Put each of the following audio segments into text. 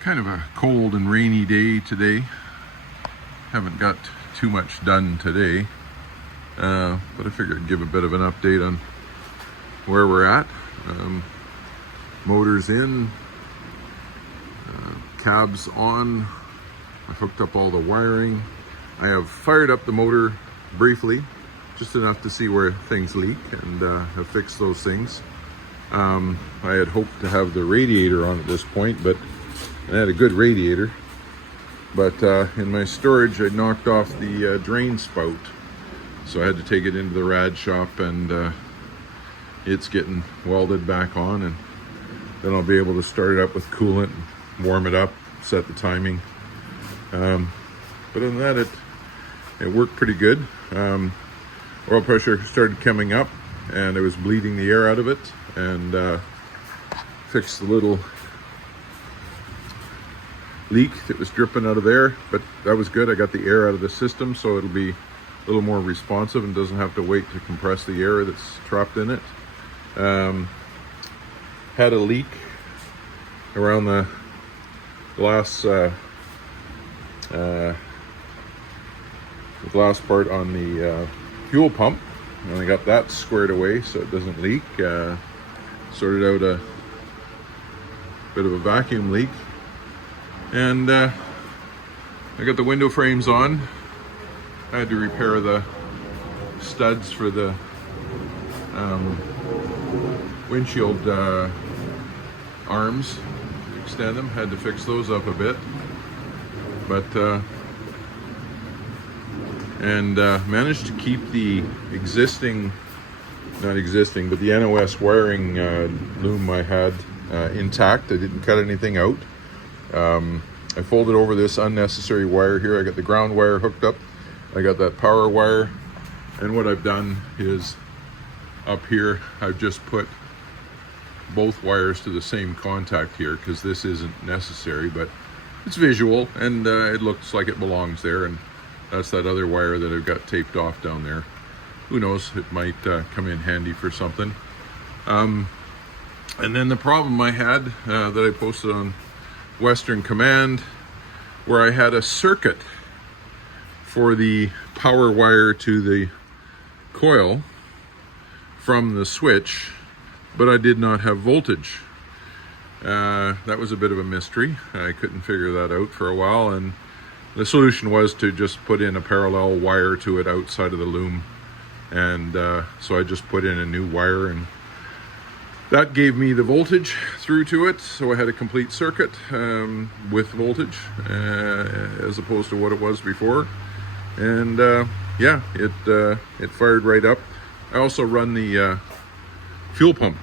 Kind of a cold and rainy day today. Haven't got too much done today, but I figured I'd give a bit of an update on where we're at. Motors in, cabs on. I hooked up all the wiring. I have fired up the motor briefly, just enough to see where things leak, and have fixed those things. I had hoped to have the radiator on at this point, but I had a good radiator. But in my storage, I knocked off the drain spout. So I had to take it into the rad shop, and it's getting welded back on, and then I'll be able to start it up with coolant, and warm it up, set the timing. But other than that, it worked pretty good. Oil pressure started coming up, and I was bleeding the air out of it, and fixed the little leak that was dripping out of there, but that was good. I got the air out of the system, so it'll be a little more responsive and doesn't have to wait to compress the air that's trapped in it. Had a leak around the glass part on the fuel pump, and I got that squared away so it doesn't leak. Sorted out a bit of a vacuum leak, and I got the window frames on. I had to repair the studs for the windshield arms, extend them. Had to fix those up a bit, but managed to keep the but the NOS wiring loom I had intact. I didn't cut anything out. I folded over this unnecessary wire here. I got the ground wire hooked up. I got that power wire, and what I've done is up here I've just put both wires to the same contact here, because this isn't necessary, but it's visual, and it looks like it belongs there. And that's that other wire that I've got taped off down there. Who knows, it might come in handy for something. And then the problem I had that I posted on Western Command, where I had a circuit for the power wire to the coil from the switch, but I did not have voltage. That was a bit of a mystery. I couldn't figure that out for a while, and the solution was to just put in a parallel wire to it outside of the loom, and so I just put in a new wire, and that gave me the voltage through to it. So I had a complete circuit with voltage as opposed to what it was before, and yeah, it fired right up. I also run the fuel pump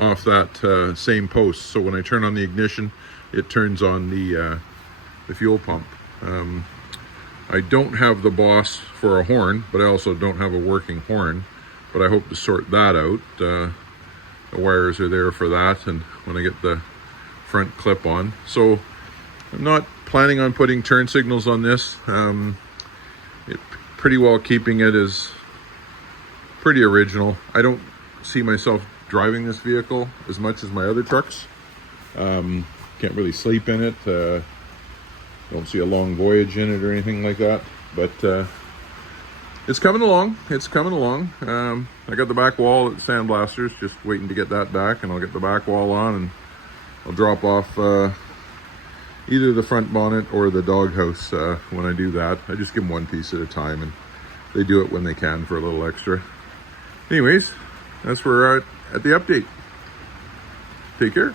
off that same post, so when I turn on the ignition, it turns on the fuel pump. I don't have the Boss for a horn, but I also don't have a working horn, but I hope to sort that out. The wires are there for that, and when I get the front clip on. So I'm not planning on putting turn signals on this. Pretty well keeping it as pretty original. I don't see myself driving this vehicle as much as my other trucks. Can't really sleep in it. Don't see a long voyage in it or anything like that, but it's coming along. It's coming along. I got the back wall at Sandblasters, just waiting to get that back, and I'll get the back wall on, and I'll drop off either the front bonnet or the doghouse when I do that. I just give them one piece at a time, and they do it when they can for a little extra. Anyways, that's where we're at the update. Take care.